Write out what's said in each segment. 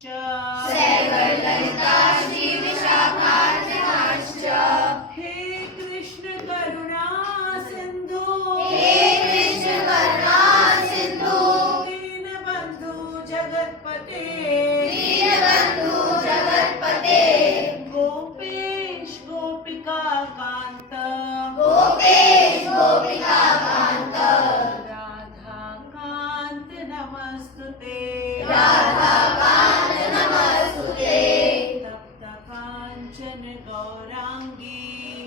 ललिता श्री विशाखाश्च। हे कृष्ण करुणा सिंधु, हे कृष्ण करुणा सिंधु, दीनबंधु जगत्पते, दीनबंधु जगत्पते, गोपेश गोपिका कांत, गोपेश गोपिका कांत, राधा कांत नमस्तुते, राधा कांत नमस्तुते, तप्त कांचन गौरांगी,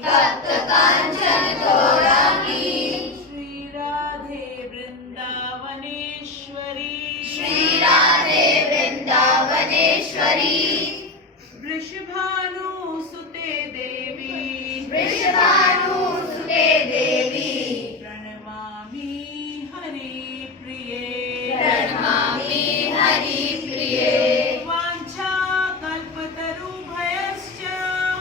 तप्त कांचन गौरांगी, श्री राधे वृंदावनेश्वरी, श्री राधे वृंदावनेश्वरी, वृषभानुसुते देवी, वृषभानुसुते देवी, प्रणमामि हरिप्रिये, प्रणमामि हरिप्रिये, वाञ्छाकल्पतरुभयश्च,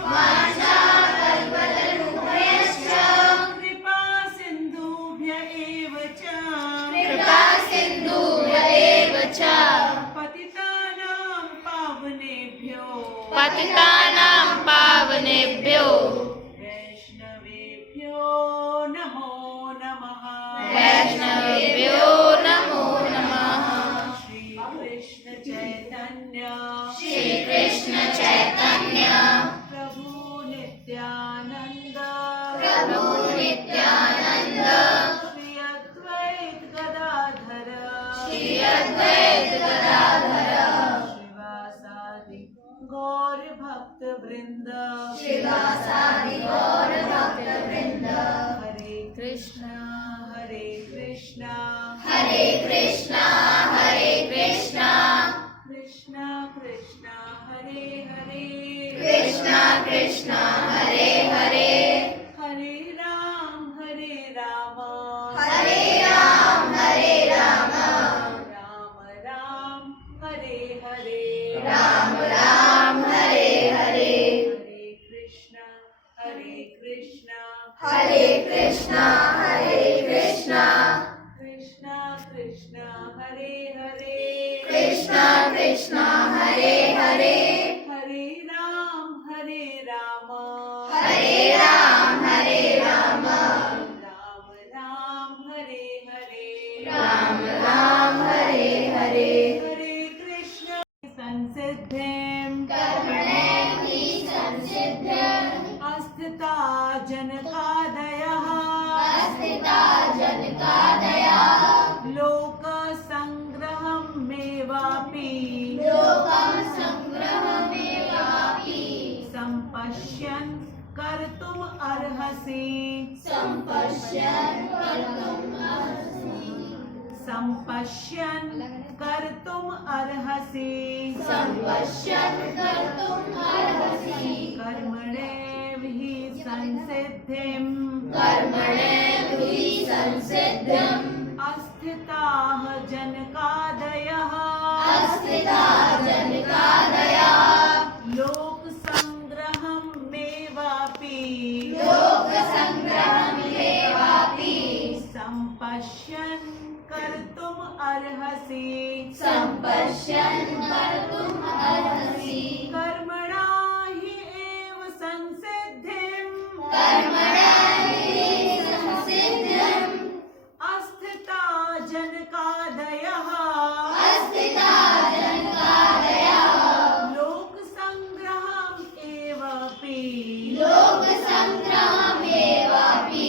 वाञ्छाकल्पतरुभ्यश्च, कृपा सिन्धुभ्य एव च, कृपा सिन्धुभ्य एव च, पतितानां पावनेभ्यो, पतितानां पावनेभ्यो, वैष्णवेभ्यो नमो नमः। वैष्णवेभ्यो नमो नमः। श्री कृष्ण चैतन्य, श्री कृष्ण चैतन्य, प्रभु नित्यानंद, प्रभु नित्यानंद, श्री अद्वैत गदाधर, श्री अद्वैत गदाधर, श्रीवासादि गौर भक्त वृंद, श्रीवासादि गौर भक्त वृंद, हरे कृष्ण हरे कृष्ण, हरे कृष्ण हरे कृष्ण, कृष्ण कृष्ण हरे हरे, कृष्ण कृष्ण हरे हरे, हरे राम हरे राम, राम राम राम हरे हरे, राम राम हरे हरे, हरे कृष्ण हरे कृष्ण, हरे कृष्ण कृष्ण कृष्ण हरे हरे, कृष्ण कृष्ण हरे हरे, हरे राम हरे राम राम राम हरे हरे, राम राम हरे हरे, हरे कृष्ण संसिद्धिं कर्मणि संसिद्धिं, अस्थिता जनकादयः, अस्थिता जनकादया, लोकसंग्रहं मेवापि, लोकं संग्रहमेवापि, सम्पश्यन् कर्तुम् अर्हसि, सम्पश्यन् कर्तुम् अर्हसि, सम्पश्यन् कर्तुम् अर्हसि, सम्पश्यन् कर्तुम् अर्हसि, कर्मणेव हि संसिद्धिं, कर्मणेव हि संसिद्धिम्, अस्थिताः जनकादयः, अस्थिता जनकादया, लोकसंग्रहं मेवापि, लोकसंग्रहमेवापि, सम्पश्यन् कर्तुम् अर्हसि, सम्पश्यन् कर्तुम् अर्हसि, कर्मणा हि एव संसिद्धिं, कर्मणा हि संसिद्धिम्, अस्थिता जनकादयः, अस्थिता जनकादया, लोकसंग्रहम् एवापि, लोकसंग्रहमेवापि,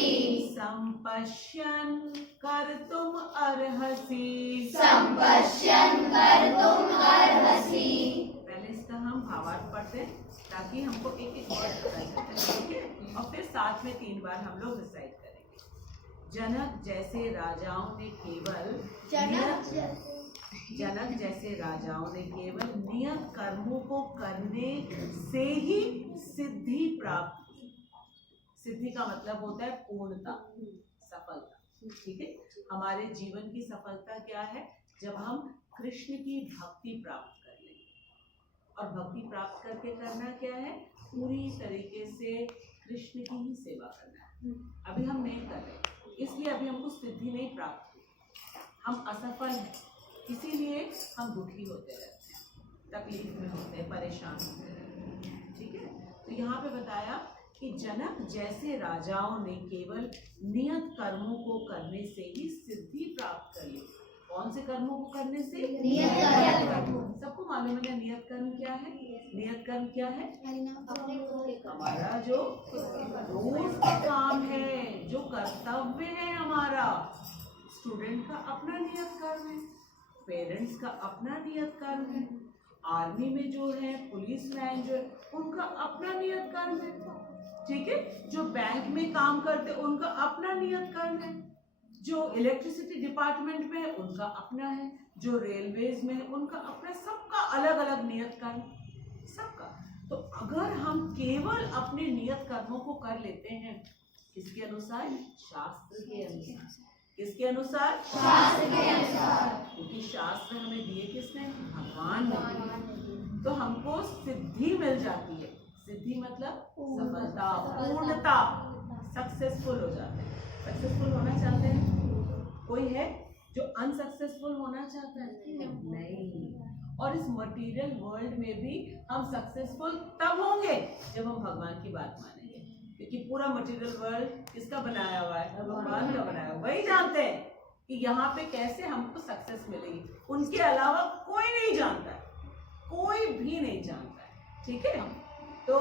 सम्पश्यन् कर्तुम् अर्हसि, सम्पश्यन् कर्तुम् अर्हसि। पहले इसका हम भावार्थ पढ़ते हैं ताकि हमको एक एक वर्ड पता चले, ठीक है? और फिर साथ में 3 बार हम लोग रिसाइट करेंगे। जनक जैसे राजाओं ने केवल जनक जैसे राजाओं ने केवल नियत कर्मों को करने से ही सिद्धि प्राप्त की। सिद्धि का मतलब होता है पूर्णता, सफलता, ठीक है? हमारे जीवन की सफलता क्या है? जब हम कृष्ण की भक्ति प्राप्त कर लेंगे। और भक्ति प्राप्त करके करना क्या है? पूरी तरीके से कृष्ण की ही सेवा करना है। अभी हम नहीं कर रहे, इसलिए अभी हमको सिद्धि नहीं प्राप्त हुई, हम असफल हैं, इसीलिए हम दुखी होते रहते हैं। तकलीफ में होते हैं, परेशान होते हैं। ठीक है, तो यहाँ पे बताया कि जनक जैसे राजाओं ने केवल नियत कर्मों को करने से ही सिद्धि प्राप्त कर ली। कौन से कर्मों को करने से? नियत कर्म। सबको मालूम है ना नियत कर्म क्या है? नियत कर्म क्या है? हमारा जो रोज का काम है, जो कर्तव्य है हमारा। स्टूडेंट का अपना नियत कर्म है, पेरेंट्स का अपना नियत कर्म है, आर्मी में जो है, पुलिस मैन जो है, उनका अपना नियत कर्म है। ठीक है, जो बैंक में काम करते उनका अपना नियत कर्म है, जो इलेक्ट्रिसिटी डिपार्टमेंट में है उनका अपना है, जो रेलवेज में है उनका अपना, सबका अलग अलग नियत कर्म, सबका। तो अगर हम केवल अपने नियत कर्मों को कर लेते हैं किसके अनुसार? शास्त्र के अनुसार। किसके अनुसार? शास्त्र के अनुसार। क्योंकि शास्त्र हमें दिए किसने? भगवान ने। तो हमको सिद्धि मिल जाती है। सिद्धि मतलब सफलता, पूर्णता, सक्सेसफुल हो जाते हैं। सक्सेसफुल होना चाहते हैं? कोई है जो अनसक्सेसफुल होना चाहता है? नहीं। और इस मटेरियल वर्ल्ड में भी हम सक्सेसफुल तब होंगे जब हम भगवान की बात मानेंगे, क्योंकि पूरा मटेरियल वर्ल्ड किसका बनाया हुआ है? भगवान का बनाया हुआ। वही जानते हैं कि यहाँ पे कैसे हमको सक्सेस मिलेगी, उनके अलावा कोई नहीं जानता है, कोई भी नहीं जानता है। ठीक है, तो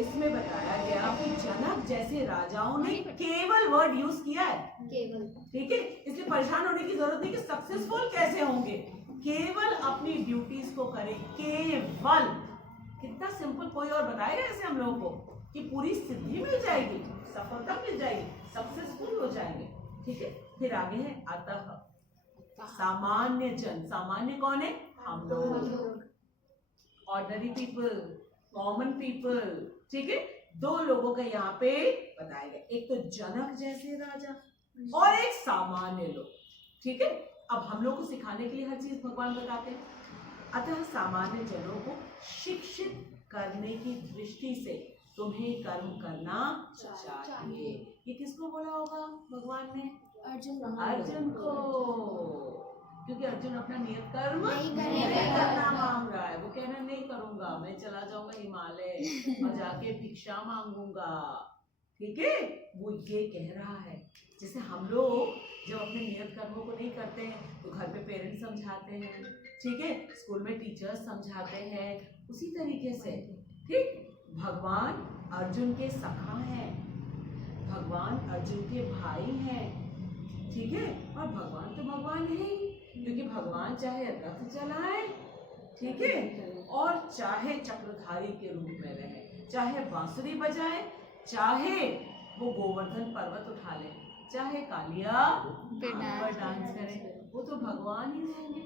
इसमें बताया गया कि जनक जैसे राजाओं ने केवल वर्ड यूज किया है, केवल। ठीक है, इसलिए परेशान होने की जरूरत नहीं कि सक्सेसफुल कैसे होंगे। केवल अपनी ड्यूटीज को करें, केवल। कितना सिंपल, कोई और बताएगा ऐसे हम लोगों को कि पूरी सिद्धि मिल जाएगी, सफलता मिल जाएगी, सक्सेसफुल हो जाएंगे। ठीक है, फिर आगे है अतः सामान्य जन। सामान्य कौन है? हम लोग, ऑर्डिनरी पीपल, कॉमन पीपल। ठीक है, दो लोगों का यहाँ पे बताया गया, एक तो जनक जैसे राजा और एक सामान्य लोग। ठीक है, अब हम लोग को सिखाने के लिए हर चीज भगवान बताते हैं। अतः सामान्य जनों को शिक्षित करने की दृष्टि से तुम्हें कर्म करना चाहिए। ये किसको बोला होगा भगवान ने? अर्जुन को, क्योंकि अर्जुन अपना नियत कर्म नहीं करना मांग रहा है। वो कह रहा है नहीं करूंगा, मैं चला जाऊंगा हिमालय और जाके भिक्षा मांगूंगा। ठीक है, वो ये कह रहा है। जैसे हम लोग जब अपने नियत कर्मों को नहीं करते हैं तो घर पे पेरेंट्स समझाते हैं, ठीक है, स्कूल में टीचर्स समझाते हैं, उसी तरीके से। ठीक, भगवान अर्जुन के सखा हैं, भगवान अर्जुन के भाई हैं। ठीक है, और भगवान तो भगवान है ही, क्योंकि भगवान चाहे रथ चलाए, ठीक है, और चाहे चक्रधारी के रूप में रहे, चाहे बांसुरी बजाए, चाहे वो गोवर्धन पर्वत उठा ले, चाहे कालिया पर डांस करे, वो तो भगवान ही रहेंगे।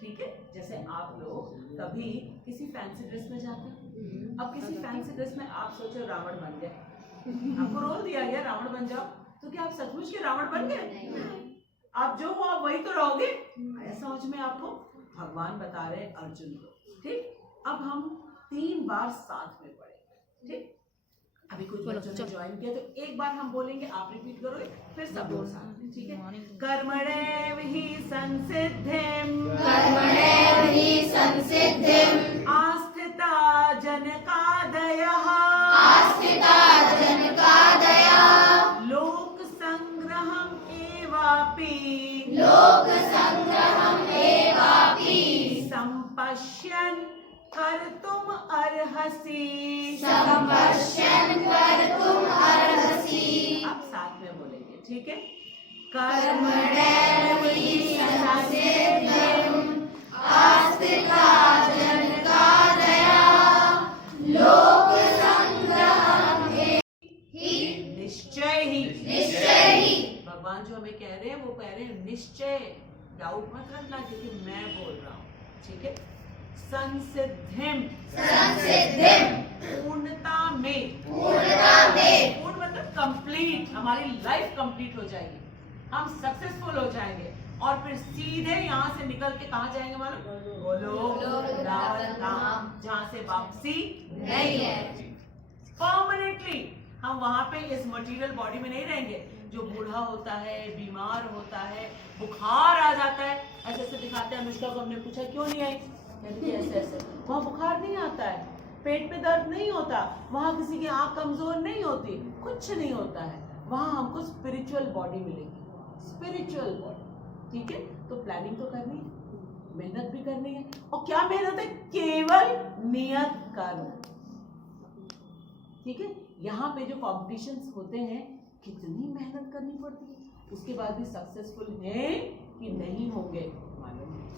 ठीक है, जैसे आप लोग कभी किसी फैंसी ड्रेस में जाते हैं, अब किसी फैंसी ड्रेस में आप सोचो रावण बन गए, आपको रोल दिया गया रावण बन जाओ, तो क्या आप सचमुच के रावण बन गए? आप जो हो आप वही तो रहोगे। ऐसा समझ में आपको भगवान बता रहे अर्जुन को। ठीक, अब हम 3 बार साथ में पढ़ेंगे। ठीक, अभी कुछ बच्चों ने ज्वाइन किया तो एक बार हम बोलेंगे, आप रिपीट करोगे, फिर सब लोग साथ में। ठीक है, कर्मणेव हि संसिद्धिं, कर्मणेव हि संसिद्धिं, आस्थिता जनकादयः, आस्थिता जनकादयः, लोक संग्रहम् एवापि, लोक संग्रहम् एवापि, संपश्यन् कर्तुम् अर्हसि, संपश्यन् कर्तुम् अर्हसि। आप साथ में बोलेंगे। ठीक है, कर्मणेव हि संसिद्धिं, आस्थिता जनकादयः, लोक संग्रहम् एवापि, निश्चय ही। निश्चय ही। भगवान जो हमें कह रहे हैं वो कह रहे हैं निश्चय, डाउट मत रखना क्योंकि मैं बोल रहा हूँ। ठीक है, संसिद्धिं, संसिद्धिं, पूर्णता में, पूर्णता में, पूर्ण मतलब कंप्लीट, हमारी लाइफ कंप्लीट हो जाएगी, हम सक्सेसफुल हो जाएंगे और फिर सीधे यहाँ से निकल के कहाँ जाएंगे मालूम? गोलोक वृंदावन धाम, जहाँ से वापसी नहीं है। परमानेंटली हम वहाँ पे इस मटेरियल बॉडी में नहीं रहेंगे। जो बूढ़ा होता है, बीमार होता है, बुखार आ जाता है, ऐसे ऐसे दिखाते हैं। अनुष्का को हमने पूछा क्यों नहीं आई, यानी कि ऐसे ऐसे वहाँ बुखार नहीं आता है, पेट में दर्द नहीं होता, वहाँ किसी की आँख कमजोर नहीं होती, कुछ नहीं होता है। वहाँ हमको स्पिरिचुअल बॉडी मिलेगी, स्पिरिचुअल बॉडी। ठीक है, तो प्लानिंग तो करनी है, मेहनत भी करनी है। और क्या मेहनत है? केवल नियत कर्म। ठीक है, यहाँ पे जो कॉम्पिटिशन्स होते हैं कितनी मेहनत करनी पड़ती है, उसके बाद भी सक्सेसफुल है कि नहीं होंगे मालूम नहीं,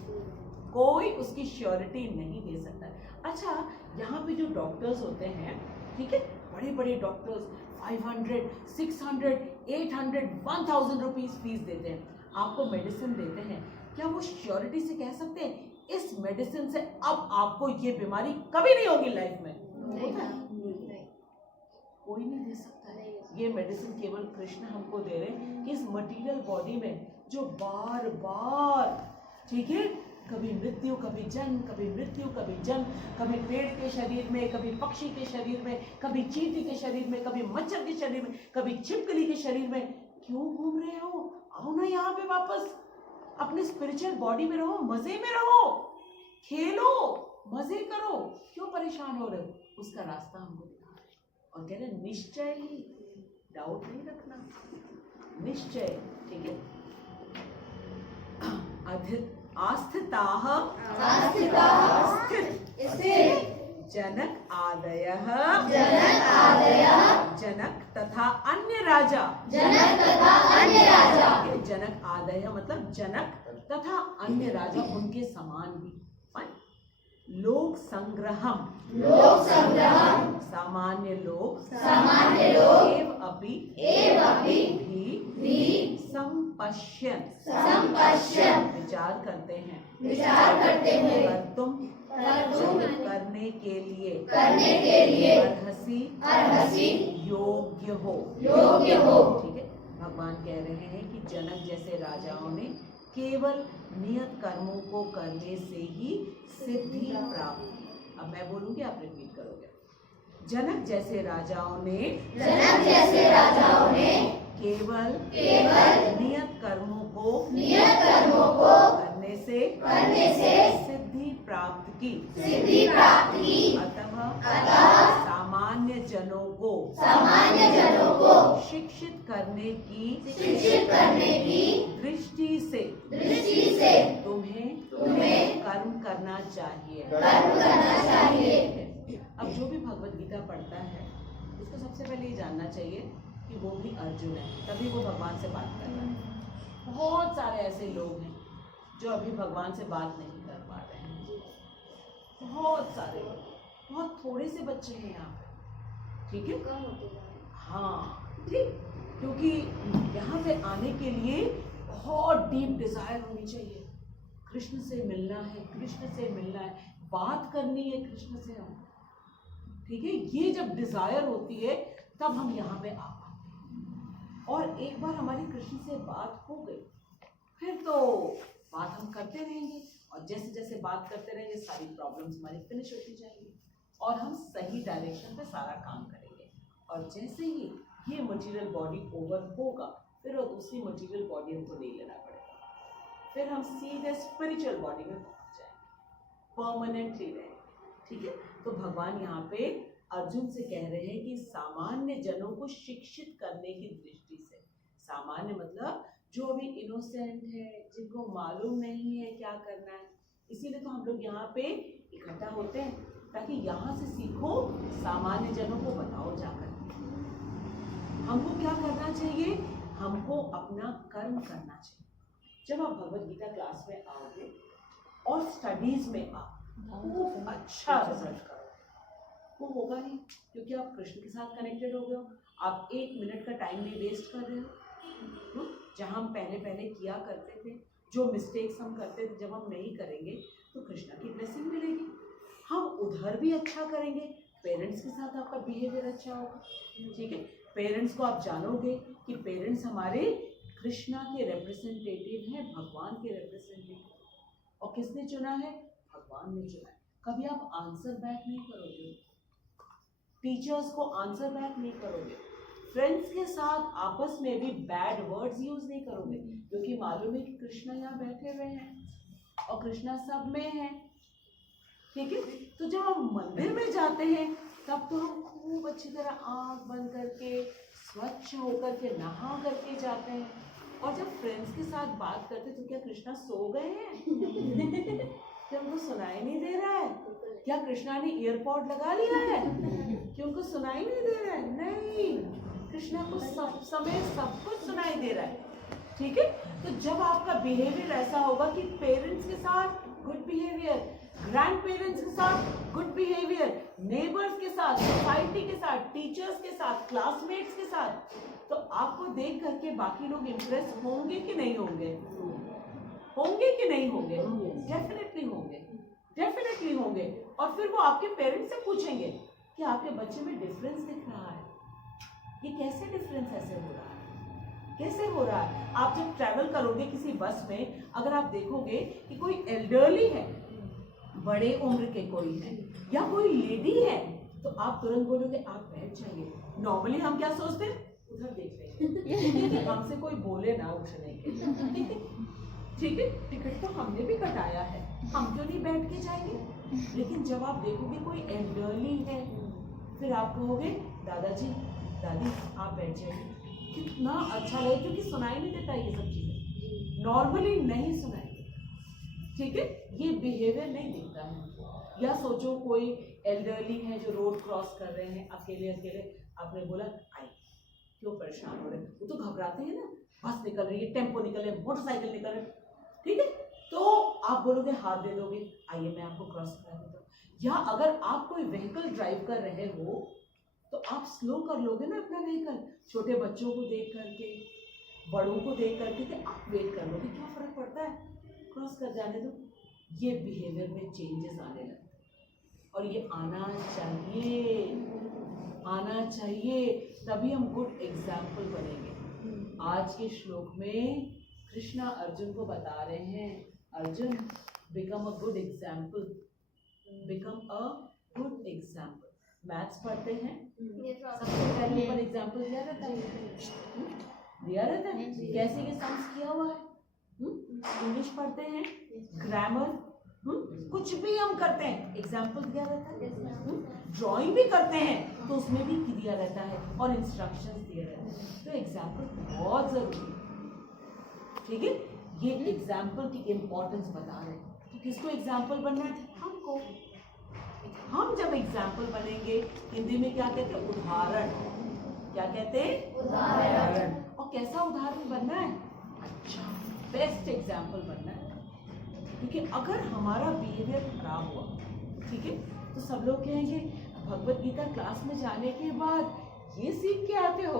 कोई उसकी श्योरिटी नहीं दे सकता। अच्छा, यहाँ पे जो डॉक्टर्स होते हैं, ठीक है, बड़े बड़े डॉक्टर्स 500, 600, 800, 1000 रुपीज फीस देते हैं, आपको मेडिसिन देते हैं। क्या वो श्योरिटी से कह सकते हैं इस मेडिसिन से अब आपको ये बीमारी कभी नहीं होगी लाइफ में? कोई नहीं दे सकता है। ये मेडिसिन केवल कृष्ण हमको दे रहे हैं कि इस मटेरियल बॉडी में जो बार बार, ठीक है, कभी मृत्यु कभी जन्म, कभी मृत्यु कभी जन्म, कभी पेड़ के शरीर में, कभी पक्षी के शरीर में, कभी चींटी के शरीर में, कभी मच्छर के शरीर में, कभी छिपकली के शरीर में, क्यों घूम रहे हो? आओ ना यहाँ पे वापस, अपने स्पिरिचुअल बॉडी में रहो, मजे में रहो, खेलो, मजे करो, क्यों परेशान हो रहे हो? उसका रास्ता हमको दिखा रहे हैं और कह रहे निश्चय ही, डाउट नहीं रखना, निश्चय। ठीक है, आस्थिताः स्थित जनक आदयः जनक तथा अन्य राजा। जनक आदय मतलब जनक तथा अन्य राजा उनके समान भी। लोक संग्रहम सामान्य लोग एव अपि भी संपश्यन विचार करते हैं तुम करने के लिए अर्हसि योग्य हो। ठीक है, भगवान कह रहे हैं कि जनक जैसे राजाओं ने केवल नियत कर्मों को करने से ही सिद्धि प्राप्त की। अब मैं बोलूंगी, आप रिपीट करोगे। जनक जैसे राजाओं ने केवल नियत कर्मों को करने से सिद्धि प्राप्त की। अतः सामान्य जनों को शिक्षित करने की दृष्टि से तुम्हें कर्म करना चाहिए। अब जो भी भगवत गीता पढ़ता है उसको सबसे पहले ये जानना चाहिए कि वो भी अर्जुन है, तभी वो भगवान से बात कर रहा है। बहुत सारे ऐसे लोग हैं जो अभी भगवान से बात नहीं कर पा रहे हैं, बहुत सारे लोग, बहुत थोड़े से बच्चे हैं यहाँ पे। ठीक है, हाँ ठीक, क्योंकि यहाँ पे आने के लिए बहुत डीप डिजायर होनी चाहिए, कृष्ण से मिलना है, कृष्ण से मिलना है, बात करनी है कृष्ण से हम। ठीक है, ये जब डिजायर होती है तब हम यहाँ पे आ पाते हैं। और एक बार हमारी कृष्ण से बात हो गई फिर तो बात हम करते रहेंगे, और जैसे जैसे बात करते रहेंगे सारी प्रॉब्लम्स हमारी फिनिश होती जाएंगी और हम सही डायरेक्शन पे सारा काम करेंगे। और जैसे ही ये मटेरियल बॉडी ओवर होगा फिर वो दूसरी मटेरियल बॉडी हमको नहीं लेना पड़ेगा, फिर हम सीधे स्पिरिचुअल बॉडी में पहुंच जाएंगे, परमानेंटली रहेंगे। ठीक है, तो भगवान यहाँ पे अर्जुन से कह रहे हैं कि सामान्य जनों को शिक्षित करने की दृष्टि से, सामान्य मतलब जो अभी इनोसेंट है, जिनको मालूम नहीं है क्या करना है, इसीलिए तो हम लोग यहाँ पे इकट्ठा होते हैं ताकि यहाँ से सीखो, सामान्य जनों को बताओ जाकर हमको क्या करना चाहिए, हमको अपना कर्म करना चाहिए। जब आप भगवत गीता क्लास में आओगे और स्टडीज में आप खूब अच्छा रिजल्ट करो, वो होगा नहीं क्योंकि आप कृष्ण के साथ कनेक्टेड हो गए हो, आप 1 मिनट का टाइम नहीं वेस्ट कर रहे हो। जहाँ हम पहले किया करते थे, जो मिस्टेक्स हम करते थे, जब हम नहीं करेंगे तो कृष्णा की ब्लेसिंग मिलेगी, हम उधर भी अच्छा करेंगे, पेरेंट्स के साथ आपका बिहेवियर अच्छा होगा। ठीक है, पेरेंट्स को आप जानोगे कि पेरेंट्स हमारे कृष्णा के रिप्रेजेंटेटिव हैं, भगवान के रिप्रेजेंटेटिव, और किसने चुना है, भगवान ने चुना है। कभी आप आंसर बैक नहीं करोगे, टीचर्स को आंसर बैक नहीं करोगे, फ्रेंड्स के साथ आपस में भी बैड वर्ड्स यूज नहीं करोगे, क्योंकि मालूम है कि कृष्णा यहाँ बैठे हुए हैं और कृष्णा सब में है। ठीक है। तो जब हम मंदिर में जाते हैं तब तो हम खूब अच्छी तरह आंख बंद करके स्वच्छ होकर के नहा करके जाते हैं। और जब फ्रेंड्स के साथ बात करते तो क्या कृष्णा सो गए हैं? क्या उनको सुनाई नहीं दे रहा है? क्या कृष्णा ने ईयरपॉड लगा लिया है कि उनको सुनाई नहीं दे रहा है? नहीं, कृष्णा को सब समय सब कुछ सुनाई दे रहा है। ठीक है। तो जब आपका बिहेवियर ऐसा होगा कि पेरेंट्स के साथ गुड बिहेवियर, ग्रैंड पेरेंट्स के साथ गुड बिहेवियर, नेबर्स के साथ, सोसाइटी के साथ, टीचर्स के साथ, क्लासमेट्स के साथ, तो आपको देख करके बाकी लोग इम्प्रेस होंगे कि नहीं होंगे? होंगे कि नहीं होंगे? डेफिनेटली होंगे, डेफिनेटली होंगे। और फिर वो आपके पेरेंट्स से पूछेंगे कि आपके बच्चे में डिफरेंस दिख रहा है, ये कैसे डिफरेंस ऐसे हो रहा है, कैसे हो रहा है? आप जब ट्रैवल करोगे किसी बस में, अगर आप देखोगे कि कोई एल्डरली है, बड़े उम्र के कोई है या कोई लेडी है, तो आप तुरंत बोलोगे आप बैठ जाइए। नॉर्मली हम क्या सोचते हैं? उधर देख रहे हैं हमसे कोई बोले ना उठने के। ठीक है, टिकट तो हमने भी कटाया है, हम क्यों नहीं बैठ के जाएंगे? लेकिन जब आप देखोगे कोई एल्डरली है, फिर आप कहोगे दादाजी दादी आप बैठ जाइए। कितना अच्छा लगे, क्योंकि सुनाई नहीं देता ये सब चीजें, नॉर्मली नहीं सुनाई देता। ठीक है, ये बिहेवियर नहीं दिखता है। या सोचो कोई एल्डरली है जो रोड क्रॉस कर रहे हैं अकेले अकेले, आपने बोला आई, क्यों परेशान हो रहे हैं? वो तो घबराते हैं ना, बस निकल रही है, टेम्पो निकल रही है, मोटरसाइकिल निकल रही है, ठीक है, तो आप बोलोगे हाथ दे दोगे, आइए मैं आपको क्रॉस करा देता हूँ। या अगर आप कोई व्हीकल ड्राइव कर रहे हो तो आप स्लो कर लोगे ना अपना व्हीकल, छोटे बच्चों को देख करके, बड़ों को देख करके, तो आप वेट कर लोगे, क्या फर्क पड़ता है, क्रॉस कर जाने दो। ये बिहेवियर में चेंजेस आने लगते हैं और ये आना चाहिए, आना चाहिए, तभी हम गुड एग्जाम्पल बनेंगे। आज के श्लोक में कृष्णा अर्जुन को बता रहे हैं, Arjun become a good example, become a good example. Maths पढ़ते हैं, सबसे पहले ऊपर एग्जाम्पल दिया रहता है, दिया रहता है कैसे ये सम्स किया हुआ है। इंग्लिश पढ़ते हैं, ग्रामर, कुछ भी हम करते हैं एग्जाम्पल दिया रहता है। ड्राइंग भी करते हैं तो उसमें भी दिया रहता है और इंस्ट्रक्शंस दिए रहते हैं। तो एग्जाम्पल बहुत जरूरी है। ठीक है, ये एग्जाम्पल की इम्पोर्टेंस बता रहे हैं। तो किसको एग्जाम्पल बनना है? हमको। हम जब एग्जाम्पल बनेंगे, हिंदी में क्या कहते हैं? उदाहरण। क्या कहते हैं? उदाहरण। और कैसा उदाहरण बनना है? अच्छा, बेस्ट एग्जाम्पल बनना है। क्योंकि अगर हमारा बिहेवियर खराब हुआ, ठीक है, तो सब लोग कहेंगे भगवत गीता क्लास में जाने के बाद ये सीख के आते हो,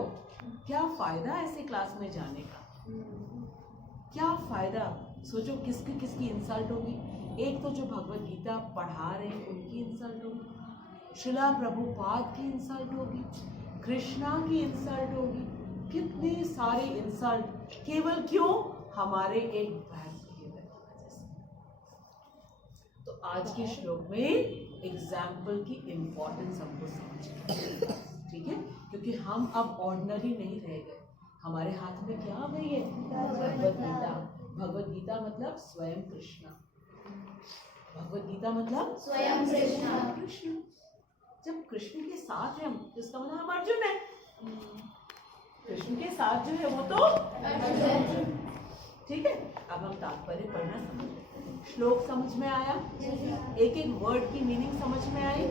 क्या फायदा ऐसे क्लास में जाने का? क्या फायदा? सोचो किसकी किसकी इंसल्ट होगी। एक तो जो भगवत गीता पढ़ा रहे हैं उनकी इंसल्ट होगी, श्रीला प्रभुपाद की इंसल्ट होगी, कृष्णा की इंसल्ट होगी, कितने सारे इंसल्ट, केवल क्यों? हमारे एक बैड बिहेवियर की वजह से। तो आज के श्लोक में एग्जाम्पल की इम्पोर्टेंस हमको समझना, ठीक है, क्योंकि हम अब ऑर्डिनरी नहीं रह गए, हमारे हाथ में क्या आ गई है? भगवत गीता। भगवत गीता मतलब स्वयं कृष्ण, भगवत गीता मतलब स्वयं कृष्ण। जब कृष्ण के साथ है हम, तो इसका मतलब हम अर्जुन है। कृष्ण के साथ जो है वो तो अर्जुन। ठीक है, अब हम तात्पर्य पढ़ना समझ लें। श्लोक समझ में आया? एक एक वर्ड की मीनिंग समझ में आई?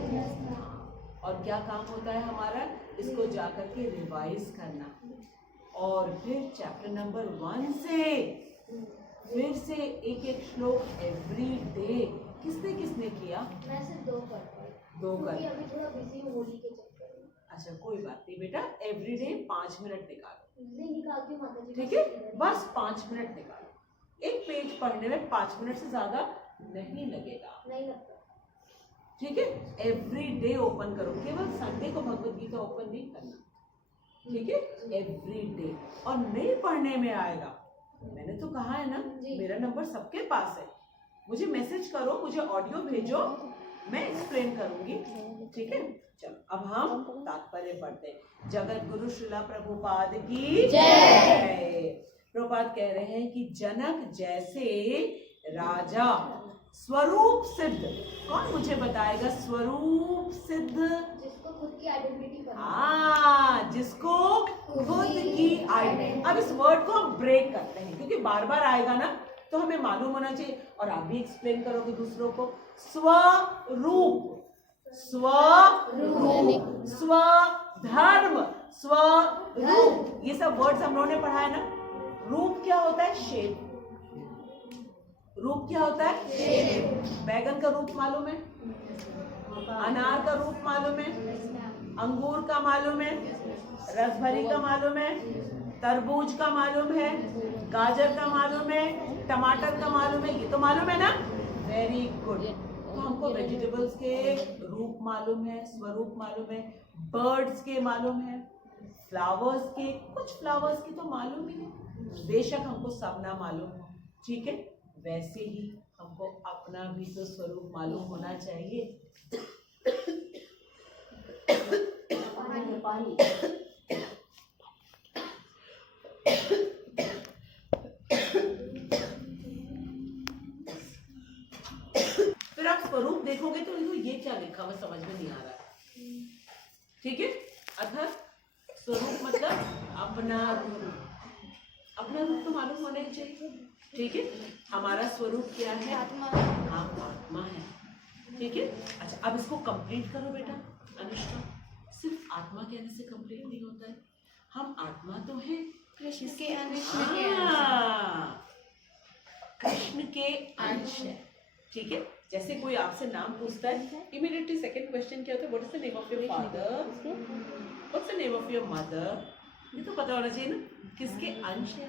और क्या काम होता है हमारा? इसको जाकर के रिवाइज करना और फिर चैप्टर नंबर 1 से फिर से एक एक श्लोक एवरी डे। किसने किसने किया? मैं सिर्फ 2 कर पाई, दो कर। क्योंकि अभी थोड़ा बिजी हूँ होली के चक्कर में। अच्छा कोई बात नहीं बेटा, एवरी डे 5 मिनट निकालो। नहीं निकालती हूँ माता जी। ठीक है, बस 5 मिनट निकालो। एक पेज पढ़ने में 5 मिनट से ज्यादा नहीं लगेगा। नहीं लगता। ठीक है, एवरी डे ओपन करो, केवल संडे को भगवत गीता ओपन नहीं करना। ठीक है, एवरी डे। और नहीं पढ़ने में आएगा, मैंने तो कहा है ना, मेरा नंबर सबके पास है, मुझे मैसेज करो, मुझे ऑडियो भेजो, मैं एक्सप्लेन करूंगी। ठीक है, चलो अब हम तात्पर्य पढ़ते हैं। जगत गुरु श्रीला प्रभुपाद की जय। प्रभुपाद कह रहे हैं कि जनक जैसे राजा स्वरूप सिद्ध, कौन मुझे बताएगा? स्वरूप सिद्ध, जिसको खुद की आइडेंटिटी पता जिसको खुद की आइडेंटिटी। अब इस वर्ड को हम ब्रेक करते हैं क्योंकि बार बार आएगा ना, तो हमें मालूम होना चाहिए। और आप भी एक्सप्लेन करोगे दूसरों को। स्वरूप, स्वरूप, स्वधर्म, स्वरूप, ये सब वर्ड्स हम लोगों ने पढ़ा है ना। रूप क्या होता है? शेप। रूप क्या होता है? शेप। बैगन का रूप मालूम है, अनार का रूप मालूम है, अंगूर का मालूम है, रसभरी का मालूम है, तरबूज का मालूम है, गाजर का मालूम है, टमाटर का मालूम है, ये तो मालूम है ना। Very good. तो हमको वेजिटेबल्स के रूप मालूम है, स्वरूप मालूम है, बर्ड्स के मालूम है, फ्लावर्स के, कुछ फ्लावर्स की तो मालूम ही नहीं, बेशक हमको सब ना मालूम हो, ठीक है। वैसे ही हमको अपना भी तो स्वरूप मालूम होना चाहिए। फिर आप स्वरूप देखोगे तो ये क्या लिखा हुआ समझ में नहीं आ रहा, ठीक है। अर्थात स्वरूप मतलब अपना रूप। अपना रूप तो मालूम होना ही चाहिए, ठीक है। हमारा स्वरूप क्या है? हम आत्मा है, ठीक है। अच्छा, अब इसको कंप्लीट करो बेटा अनुष्का। सिर्फ आत्मा कहने से कंप्लीट नहीं होता है। हम आत्मा तो है कृष्ण के अंश कृष्ण के अंश है, ठीक है। जैसे कोई आपसे नाम पूछता है, इमीडिएटली सेकंड क्वेश्चन क्या होता है? What is the name of your father, what's the name of your mother. ये तो पता होना चाहिए ना, किसके अंश है,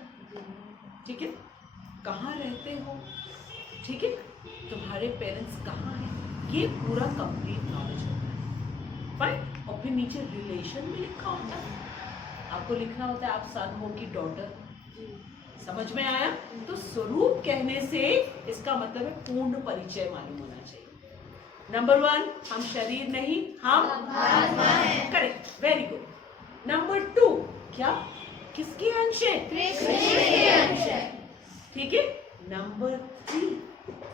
ठीक है। कहाँ रहते हो, ठीक है, तुम्हारे पेरेंट्स कहाँ हैं, ये पूरा कंप्लीट नॉलेज होता है, फाइन। और फिर नीचे रिलेशन भी लिखा होता है, आपको लिखना होता है आप सन हो कि डॉटर। समझ में आया? तो स्वरूप कहने से इसका मतलब है पूर्ण परिचय मालूम होना चाहिए। नंबर 1, हम शरीर नहीं, हम आत्मा हैं। Correct, very good. नंबर 2, क्या? किसके अंश है? कृष्ण के अंश है, ठीक है। नंबर 3,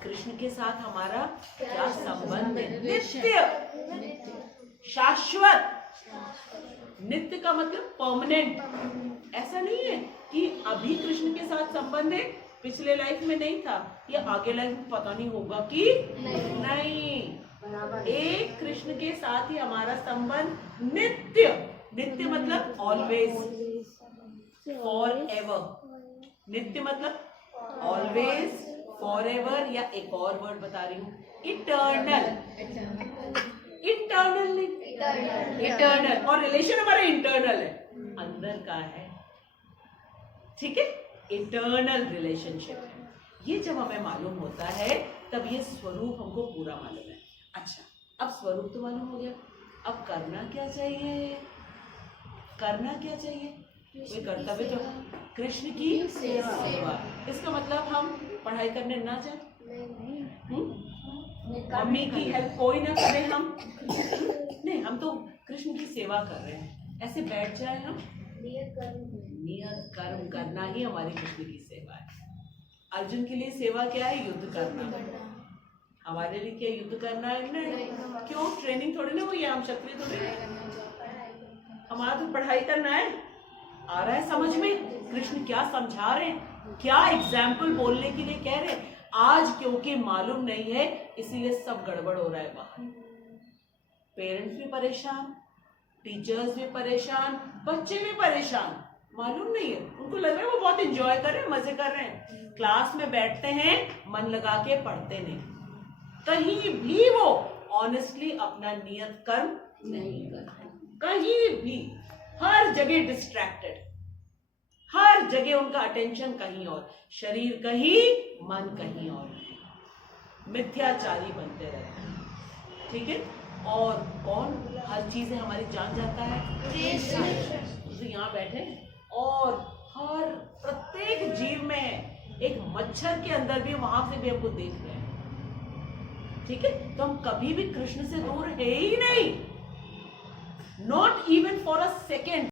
कृष्ण के साथ हमारा क्या संबंध है? नित्य, शाश्वत। नित्य का मतलब परमानेंट। ऐसा नहीं है कि अभी कृष्ण के साथ संबंध है, पिछले लाइफ में नहीं था, ये आगे लाइफ में पता नहीं होगा कि नहीं। एक कृष्ण के साथ ही हमारा संबंध नित्य। नित्य मतलब ऑलवेज, फॉर एवर। नित्य मतलब ऑलवेज, फॉर एवर, या एक और वर्ड बता रही हूँ, इटर्नल। इंटरनल नहीं, इटर्नल। और रिलेशन हमारा इंटरनल है, अंदर का है, ठीक है। इटर्नल रिलेशनशिप है। ये जब हमें मालूम होता है तब ये स्वरूप हमको पूरा मालूम है। अच्छा, अब स्वरूप तो मालूम हो गया, अब करना क्या चाहिए? करना क्या चाहिए? कोई कर्तव्य तो, कृष्ण की सेवा। इसका मतलब हम पढ़ाई करने ना जाए, मम्मी की हेल्प कोई ना करे, हम नहीं, हम तो कृष्ण की सेवा कर रहे हैं, ऐसे बैठ जाए हम। नियत कर्म करना ही हमारी कृष्ण की सेवा है। अर्जुन के लिए सेवा क्या है? युद्ध करना। हमारे लिए क्या युद्ध करना है? नहीं। क्यों? ट्रेनिंग थोड़ी ना हुई है, हम क्षत्रिय थोड़ी। हमारा तो पढ़ाई करना है। आ रहा है समझ में कृष्ण क्या समझा रहे हैं, क्या एग्जाम्पल बोलने के लिए कह रहे हैं? आज क्योंकि मालूम नहीं है इसीलिए सब गड़बड़ हो रहा है बाहर। पेरेंट्स भी परेशान, टीचर्स भी परेशान, बच्चे भी परेशान। मालूम नहीं है, उनको लग रहा है वो बहुत एंजॉय कर रहे हैं, मजे कर रहे हैं, क्लास में बैठते हैं, मन लगा के पढ़ते नहीं, कहीं भी वो ऑनेस्टली अपना नियत कर्म नहीं करते, कहीं भी। हर जगह डिस्ट्रैक्टेड, हर जगह उनका अटेंशन कहीं और, शरीर कहीं, मन कहीं और, मिथ्याचारी बनते रहते हैं, ठीक है। और कौन हर चीजें हमारी जान जाता है? कृष्ण। यहाँ बैठे और हर प्रत्येक जीव में, एक मच्छर के अंदर भी, वहां से भी हमको देख रहे हैं, ठीक है। तो हम कभी भी कृष्ण से दूर है ही नहीं, not even for a second.